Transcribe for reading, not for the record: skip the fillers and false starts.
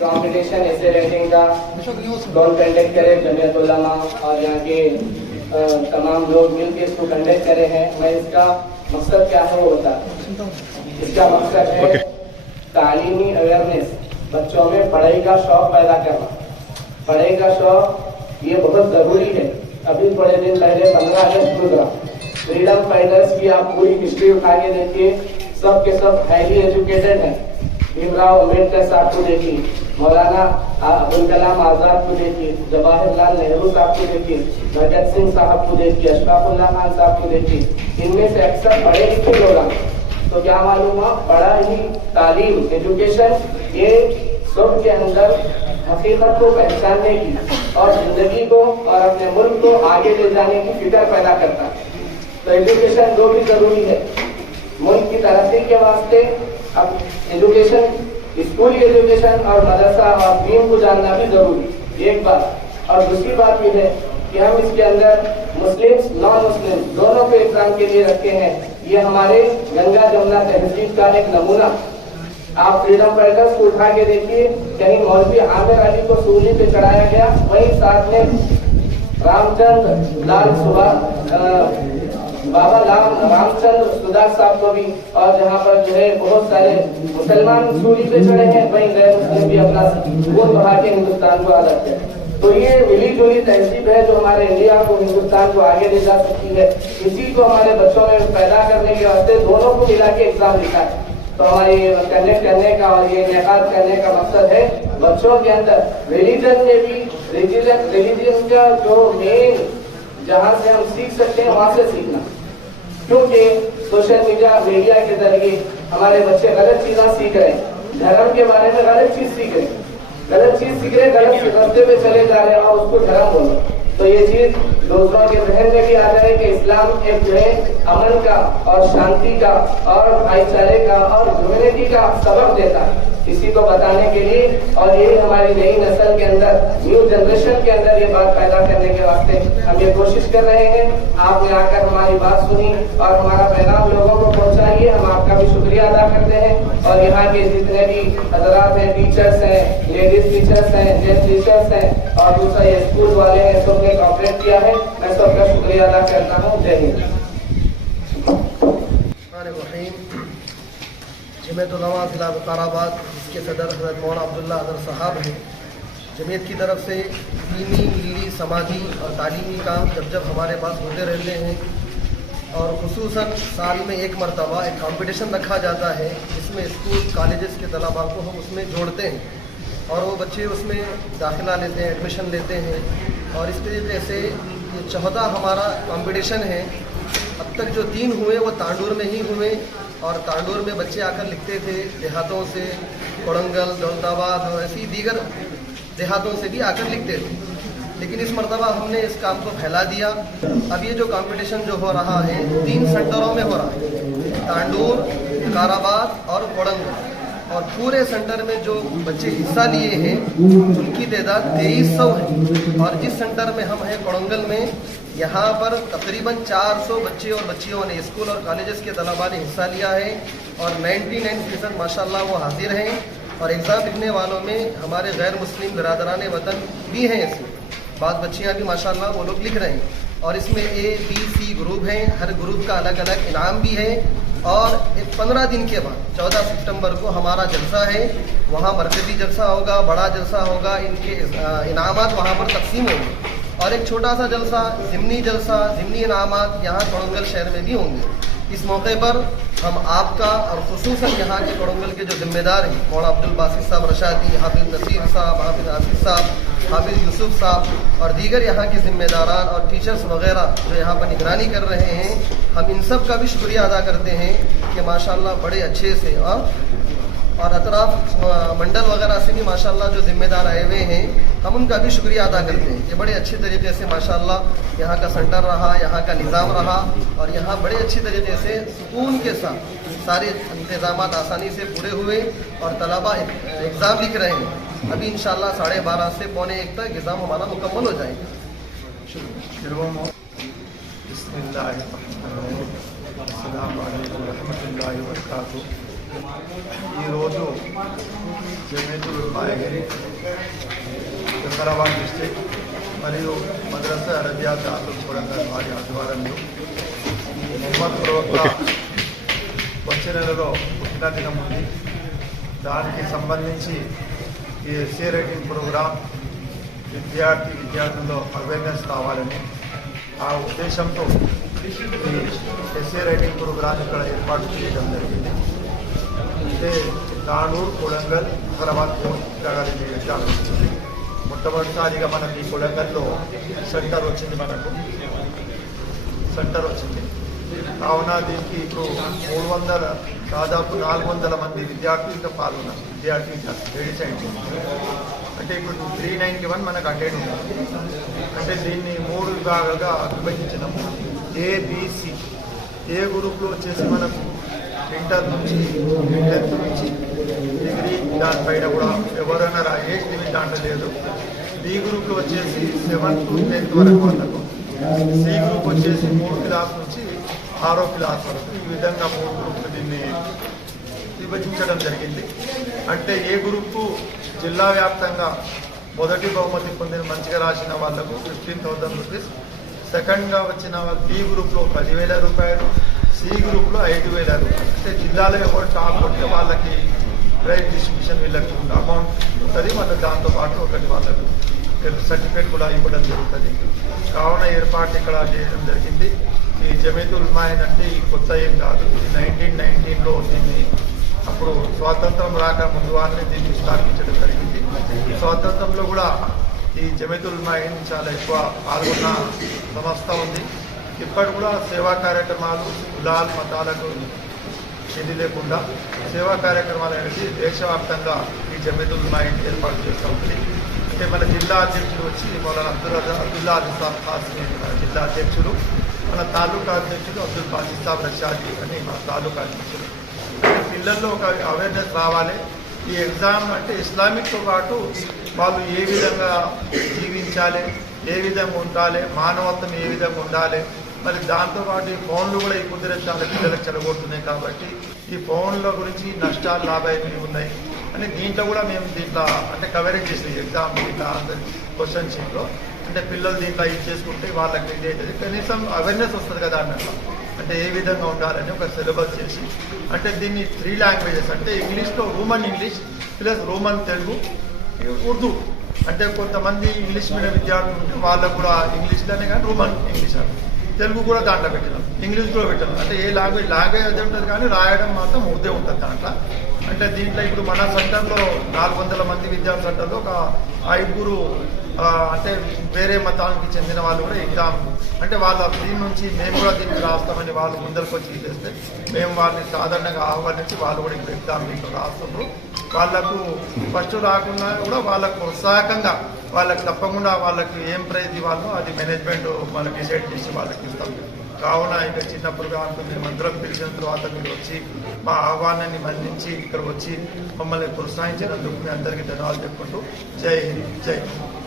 Competition ऐसे rating का कौन कंडक्ट करे, जमीयत उलमा और यहाँ के तमाम लोग मिलकर इसको कंडक्ट करे हैं। मैं इसका मकसद क्या है वो बता। इसका मकसद है तालीमी अवेयरनेस, बच्चों में पढ़ाई का शौक पैदा करना। पढ़ाई का शौक ये बहुत ज़रूरी है। अभी थोड़े दिन पहले 15 अगस्त गुजरा, फ्रीडम फाइटर्स की आप पूरी हिस्ट्री उठा के देखिए, सब के सब हाईली एजुकेटेड हैं। भीमराव अम्बेडकर साहब को देखिए, मौलाना अबुल कलाम आज़ाद को देखिए, जवाहरलाल नेहरू साहब को देखिए, भगत सिंह साहब को देखिए, अशफाकुल्लाह खान साहब को देखिए। इनमें से अक्सर पढ़े लिखे लोग हैं। तो क्या मालूम हुआ, बड़ा ही तालीम, एजुकेशन ये सब के अंदर हकीकत को पहचानने की और जिंदगी को और अपने मुल्क को आगे ले जाने की फिक्र पैदा करता है। तो एजुकेशन दो भी जरूरी है मुल्क की तरक्की के वास्ते। अब एजुकेशन, स्कूली एजुकेशन और मदरसा और दीन को जानना भी जरूरी, एक बात। और दूसरी बात ये है कि हम इसके अंदर मुस्लिम्स नॉन मुस्लिम दोनों को एग्जाम के लिए रखे हैं। ये हमारे गंगा जमुना तहजीब का एक नमूना। आप फ्रीडम फाइटर्स को उठा के देखिए, कहीं मौलवी आमिर अली को सूली पे चढ़ाया गया, वहीं साथ में रामचंद्र लाल बाबा रामचंद्र सुदास साहब को भी, और जहाँ पर जो है बहुत सारे मुसलमान सूली पे चढ़े हैं, वहीं गैर मुस्लिम भी अपना खून बहा के हिंदुस्तान को आजाद किया। तो ये मिली जुली तहजीब है जो हमारे इंडिया को, हिंदुस्तान को आगे ले जा सकती है। इसी को हमारे बच्चों में पैदा करने के वास्ते दोनों को मिला के एग्जाम लिखा है। तो हमारे कनेक्ट करने का और ये इनेकाद करने का मकसद है बच्चों के अंदर रिलीजन में भी, रिलीजन का जो मेन जहाँ से हम सीख सकते हैं वहाँ से सीखना। क्योंकि सोशल मीडिया के जरिए हमारे बच्चे गलत चीज़ें सीख रहे हैं, धर्म के बारे में गलत चीज़ सीख रहे हैं, गलत रास्ते पे चले जा रहे हैं और उसको धर्म बोलो। तो ये चीज दूसरों के जहन में भी आ जाए कि इस्लाम एक जो है अमन का और शांति का और भाईचारे का और ह्यूमैनिटी का सबक देता है। इसी को बताने के लिए और यही हमारी नई नस्ल के अंदर, न्यू जनरेशन के अंदर ये बात पैदा करने के वास्ते हम ये कोशिश कर रहे हैं। आपने आकर हमारी बात सुनी और हमारा पैगाम लोगों को पहुंचाइए, हम आपका भी शुक्रिया अदा करते हैं। और यहाँ के जितने भी हजरात हैं, टीचर्स हैं, लेडीज टीचर्स हैं, जेंट्स टीचर्स हैं और दूसरा ये स्कूल वाले हैं, सबने कॉपरेट किया है, मैं सबका शुक्रिया अदा करता हूँ। जय हिंद। जमीयत उलमा ज़िला विकाराबाद, इसके सदर हज़रत मौलाना अब्दुल्ला अज़हर साहब हैं। जमीयत की तरफ से दीनी, मिली, समाजी और तालीमी काम जब हमारे पास होते रहते हैं और खुसूसन साल में एक मरतबा एक कंपटीशन रखा जाता है जिसमें स्कूल कॉलेजेस के तलबा को हम उसमें जोड़ते हैं और वो बच्चे उसमें दाखिला लेते हैं, एडमिशन लेते हैं। और इस तरीके से ये 14 हमारा कंपटीशन है। अब तक जो 3 हुए वो तांडूर में ही हुए और तांडूर में बच्चे आकर लिखते थे, देहातों से, कोड़ंगल, दौलताबाद और ऐसी दीगर देहातों से भी आकर लिखते थे। लेकिन इस मरतबा हमने इस काम को फैला दिया। अब ये जो कंपटीशन जो हो रहा है 3 सेंटरों में हो रहा है, तांडूर, विकाराबाद और कोड़ंगल। और पूरे सेंटर में जो बच्चे हिस्सा लिए हैं उनकी तादाद 2300 है। और जिस सेंटर में हम हैं कोड़ंगल में, यहाँ पर तकरीबन 400 बच्चे और बच्चियों ने, स्कूल और कॉलेजेस के तलबा ने हिस्सा लिया है और 99% माशाल्लाह वो हाजिर हैं। और एग्ज़ाम लिखने वालों में हमारे गैर मुस्लिम बिरादरान वतन भी हैं, इसमें बाद बच्चियाँ भी माशाल्लाह वो लोग लिख रहे हैं। और इसमें A, B, C ग्रुप हैं, हर ग्रुप का अलग अलग इनाम भी है। और 15 दिन के बाद 14 सितंबर को हमारा जलसा है, वहाँ मरकज़ी जलसा होगा, बड़ा जलसा होगा, इनके इनामात वहाँ पर तकसीम होंगे। और एक छोटा सा जलसा, ज़िमनी इनामात यहाँ कोड़ंगल शहर में भी होंगे। इस मौके पर हम आपका और खुसूसन यहाँ के कोड़ंगल के जो जिम्मेदार हैं, मौलाना अब्दुल बासित साहब रशादी, हाफिज नसीर साहब, हाफिज आसिफ साहब, हाफिज यूसुफ साहब और दीगर यहाँ के जिम्मेदारान और टीचर्स वगैरह जो यहाँ पर निगरानी कर रहे हैं, हम इन सब का भी शुक्रिया अदा करते हैं कि माशाल्लाह बड़े अच्छे से और अतराफ मंडल वगैरह से भी माशाल्लाह जो जिम्मेदार आए हुए हैं, हम उनका भी शुक्रिया अदा करते हैं कि बड़े अच्छे तरीके से माशाल्लाह यहाँ का सेंटर रहा, यहाँ का निज़ाम रहा और यहाँ बड़े अच्छी तरीके से सुकून के साथ सारे इंतज़ामात आसानी से पूरे हुए और तलबा एग्ज़ाम लिख रहे हैं। अभी इंशाल्लाह 12:30 से 12:45 तक एग्ज़ाम हमारा मुकम्मल हो जाएगा। बिस्मिल्लाहिर्रहमानिर्रहीम। अस्सलामु अलैकुम व रहमतुल्लाहि व बरकातुहू। ఈరోజు జమేతుల్ ఉలమాయగిరి వికారాబాద్ డిస్ట్రిక్ట్ మరియు మద్రసా అరబియా దాఖలు కొడంగల్ వారి ఆధ్వర్యంలో మొహమ్మద్ ప్రవక్త వచ్చే నెలలో పుట్టిన దినం ఉంది. దానికి సంబంధించి ఈ ఎస్సీ రైటింగ్ ప్రోగ్రాం విద్యార్థుల్లో అవేర్నెస్ కావాలని ఆ ఉద్దేశంతో ఈ ఎస్సీ రైటింగ్ ప్రోగ్రాం ఇక్కడ ఏర్పాటు చేయడం జరిగింది. అంటే తాండూరు, కొడంగల్, హైదరాబాద్ జరగాలని ఎగ్జామ్ వచ్చింది. మొట్టమొదటిసారిగా మనకి కొడంగల్లో సెంటర్ వచ్చింది. కావున దీనికి ఇప్పుడు 300 దాదాపు 400 మంది విద్యార్థులతో పాల్గొన్నారు. లేడీస్ అండ్ అంటే ఇప్పుడు 391 మనకు అటెండ్ ఉన్నారు. అంటే దీన్ని 3 విభాగాలుగా విభజించినాము. ఏబిసి. ఏ గ్రూప్లో వచ్చేసి మనకు ఇంటర్ నుంచి 10th నుంచి డిగ్రీ దానిపైన కూడా ఎవరైనా ఏజ్ లిమిట్ దాంట్లో లేదు. బి గ్రూప్లో వచ్చేసి 7th to 10th వరకు వాళ్ళకు. సి గ్రూప్ వచ్చేసి 3వ క్లాస్ నుంచి 6వ క్లాస్ వరకు. ఈ విధంగా 3 గ్రూపులు దీన్ని విభజించడం జరిగింది. అంటే ఏ గ్రూపు జిల్లా వ్యాప్తంగా మొదటి బహుమతి పొందిన మంచిగా రాసిన వాళ్లకు 15,000 రూపీస్, సెకండ్గా వచ్చిన బి గ్రూప్లో 10,000 రూపాయలు, సి గ్రూప్లో 5,000 రూపాయలు. అంటే జిల్లాలో ఎవరు టాప్ కొట్టే వాళ్ళకి ప్రైజ్ డిస్ట్రిబ్యూషన్ వీళ్ళకి అమౌంట్ ఉంటుంది. మళ్ళీ దాంతోపాటు ఒకటి వాళ్ళకు సర్టిఫికేట్ కూడా ఇవ్వడం జరుగుతుంది. కావున ఏర్పాటు ఇక్కడ చేయడం జరిగింది. ఈ జమేతుల్ ఉలమాయన్ అంటే ఈ కొత్త ఏం కాదు. 1919లో దీన్ని అప్పుడు స్వాతంత్రం రాక ముందు వారిని దీన్ని స్థాపించడం జరిగింది. స్వాతంత్రంలో కూడా ఈ జమేతుల్ ఉలమాయన్ చాలా ఎక్కువ పాల్గొన్న సంస్థ ఉంది. ఇప్పటి కూడా సేవా కార్యక్రమాలు కులాల్ మతాలకు ఇది లేకుండా సేవా కార్యక్రమాలు అనేది దేశవ్యాప్తంగా ఈ జమేతుల్ ఉలమాయన్ ఏర్పాటు చేస్తూ ఉంది. అంటే మన జిల్లా అధ్యక్షులు వచ్చి మౌలానా అబ్దుల్లా అలీసాబ్ ఖాస్మీ మన జిల్లా అధ్యక్షులు, మన తాలూకా అధ్యక్షులు అబ్దుల్ బాసిత్ సాబ్ రషాదీ అని మన తాలూకా అధ్యక్షులు. పిల్లల్లో ఒక అవేర్నెస్ రావాలి. ఈ ఎగ్జామ్ అంటే ఇస్లామిక్తో పాటు వాళ్ళు ఏ విధంగా జీవించాలి, ఏ విధంగా ఉండాలి, మానవత్వం ఏ విధంగా ఉండాలి. మరి దాంతోపాటు ఈ ఫోన్లు కూడా ఈ కుదిరే చాలా పిల్లలకు చెడగొడుతున్నాయి. కాబట్టి ఈ ఫోన్ల గురించి నష్టాలు లాభాలు ఉన్నాయి అని దీంట్లో కూడా మేము దీంట్లో అంటే కవరేజ్ చేసినాయి ఎగ్జామ్ దీంట్లో అందరి క్వశ్చన్ షీట్లో. అంటే పిల్లలు దీంట్లో ఇది చేసుకుంటే వాళ్ళకి ఇది అవుతుంది, కనీసం అవేర్నెస్ వస్తుంది కదా అన్నట్లు. అంటే ఏ విధంగా ఉండాలని ఒక సిలబస్ చేసి అంటే దీన్ని 3 లాంగ్వేజెస్ అంటే ఇంగ్లీష్లో Roman English plus Roman Telugu, Urdu. అంటే కొంతమంది ఇంగ్లీష్ మీడియం విద్యార్థులు ఉంటే వాళ్ళకు కూడా ఇంగ్లీష్లోనే కానీ రోమన్ ఇంగ్లీష్ అని తెలుగు కూడా దాంట్లో పెట్టినాం, ఇంగ్లీష్ కూడా పెట్టినాం. అంటే ఏ లాంగ్వేజ్ అదే ఉంటుంది కానీ రాయడం మాత్రం ఉర్దే ఉంటుంది దాంట్లో. అంటే దీంట్లో ఇప్పుడు మన సెంటర్లో 400 మంది విద్యార్థి సెంటర్లో ఒక 5 అంటే వేరే మతానికి చెందిన వాళ్ళు కూడా ఎగ్జామ్ అంటే వాళ్ళ దీని నుంచి మేము కూడా దీనికి రాస్తామని వాళ్ళు ముందరికి వచ్చి చేస్తే మేము వాళ్ళని సాధారణంగా ఆహ్వానించి వాళ్ళు కూడా ఇప్పుడు ఎగ్జామ్ దీంట్లో రాస్తున్నారు. వాళ్ళకు ఫస్ట్ రాకుండా కూడా వాళ్ళకు ప్రోత్సాహకంగా వాళ్ళకి తప్పకుండా వాళ్ళకి ఏం ప్రైజ్ ఇవ్వాలో అది మేనేజ్మెంట్ మనకి డిసైడ్ చేసి వాళ్ళకి ఇస్తాం. కావున ఇక చిన్నప్పుడు మీరు మంత్రం పిలిచిన తర్వాత మీరు వచ్చి మా ఆహ్వానాన్ని మన్నించి ఇక్కడ వచ్చి మమ్మల్ని ప్రోత్సహించినందుకు మీ అందరికీ ధన్యవాదాలు చెప్పుకుంటూ జై హింద్, జై హింద్.